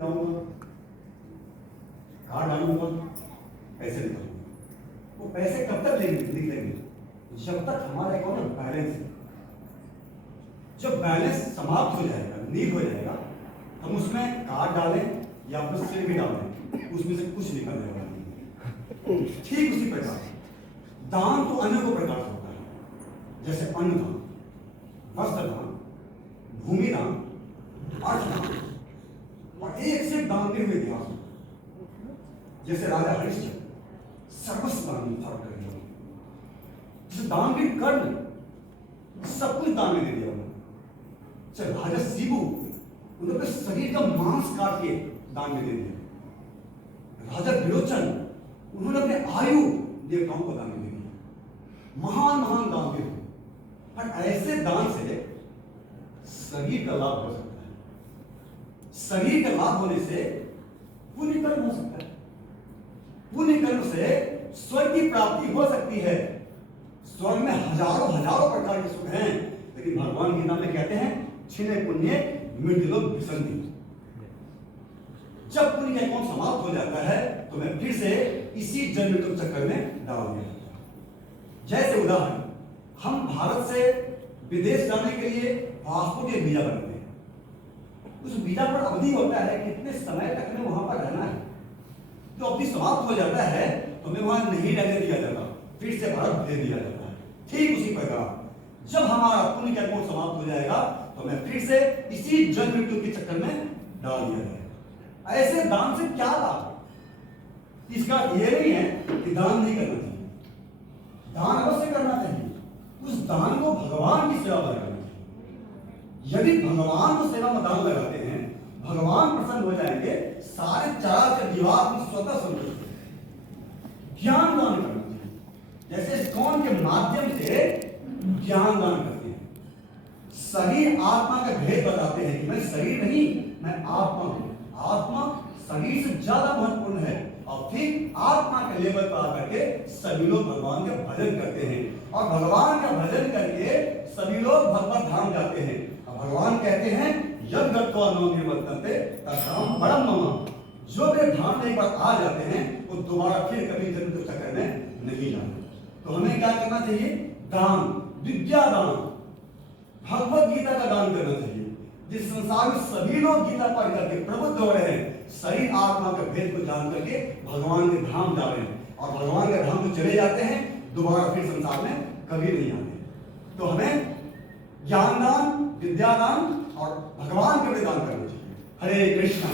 डालूंगा, कार्ड डालूंगा, पैसे निकालूंगा। वो पैसे कब तक निकलेंगे? जब तक हमारे अकाउंट में बैलेंस है। जब बैलेंस समाप्त हो जाएगा, नील हो जाएगा, हम उसमें कार्ड डालें या फिर सिर भी डालें, उसमें से कुछ निकलने वाला नहीं। ठीक उसी प्रकार दान तो अनेकों प्रकार से होता है, जैसे अन्न दान, वस्त्र दान, भूमि दान, अर्थ दान, और एक से दान के हुए इतिहास में, जैसे राजा हरिश्चंद्र सर्वस्व दान में फर्क कर दिया, जैसे दान के कर्ण सब कुछ दान में दे दिया उन्होंने। चाहे राजा शिबू उन्होंने शरीर का मांस काट के दान में दे दिया। राजा विरोचन उन्होंने अपने आयु देवताओं को दान में दे दिया। महान महान दान के थे, पर ऐसे दान से शरीर का लाभ हो सकता है। शरीर का लाभ होने से पुण्य कर्म हो सकता है। पुण्य कर्म से स्वर्ग की प्राप्ति हो सकती है। स्वर्ग में हजारों हजारों प्रकार के सुख हैं, लेकिन भगवान गीता में कहते हैं छिने पुण्य मृत्युलोक विसंति। जब पुण्य का अकाउंट समाप्त हो जाता है तो मैं फिर से इसी जन्म मृत्यु चक्कर में डाल दिया जाता है। जैसे उदाहरण, हम भारत से विदेश जाने के लिए पासपोर्ट या वीजा बनाते हैं। उस वीजा पर अवधि होता है कितने समय तक में वहां पर रहना है। जो अवधि समाप्त हो जाता है तो हमें वहां नहीं रहने दिया जाता, फिर से भारत भेज दिया जाता है। ठीक उसी प्रकार जब हमारा पुण्य का अकाउंट समाप्त हो जाएगा तो हमें फिर से इसी जन्म मृत्यु के चक्कर में डाल दिया जाएगा। ऐसे दान से क्या लाभ? इसका यह नहीं है कि दान नहीं करना चाहिए, दान अवश्य करना चाहिए। उस दान को भगवान की सेवा में करना चाहिए। यदि भगवान को सेवा में दान लगाते हैं, भगवान प्रसन्न हो जाएंगे, सारे चराचर जीवात्मा स्वतः संतुष्ट। ज्ञान दान करना चाहिए, जैसे स्कॉन के माध्यम से ज्ञान दान करते हैं। शरीर आत्मा का भेद बताते हैं कि मैं शरीर नहीं, मैं आत्मा हूं। आत्मा शरीर से ज्यादा महत्वपूर्ण है। और फिर आत्मा के लेवल पर आकर के सभी लोग भगवान का भजन करते हैं, और भगवान का भजन करके सभी लोग भगवत धाम जाते हैं। और भगवान कहते हैं यद गत्वा नो निवर्तन्ते तथाम परम मम। जो वे धाम में एक बार आ जाते हैं वो दोबारा फिर कभी जन्म चक्कर में नहीं जाते। तो हमें क्या करना चाहिए? दान, विद्या दान, भगवत गीता का दान करना चाहिए। जिस संसार में सभी लोग गीता पढ़ करके प्रबुद्ध हो रहे हैं, शरीर आत्मा के भेद को जान करके भगवान के धाम जा रहे हैं, और भगवान के धाम को चले जाते हैं, दोबारा फिर संसार में कभी नहीं आते। तो हमें ज्ञान दान, विद्या दान और भगवान के दान करना चाहिए। हरे कृष्णा।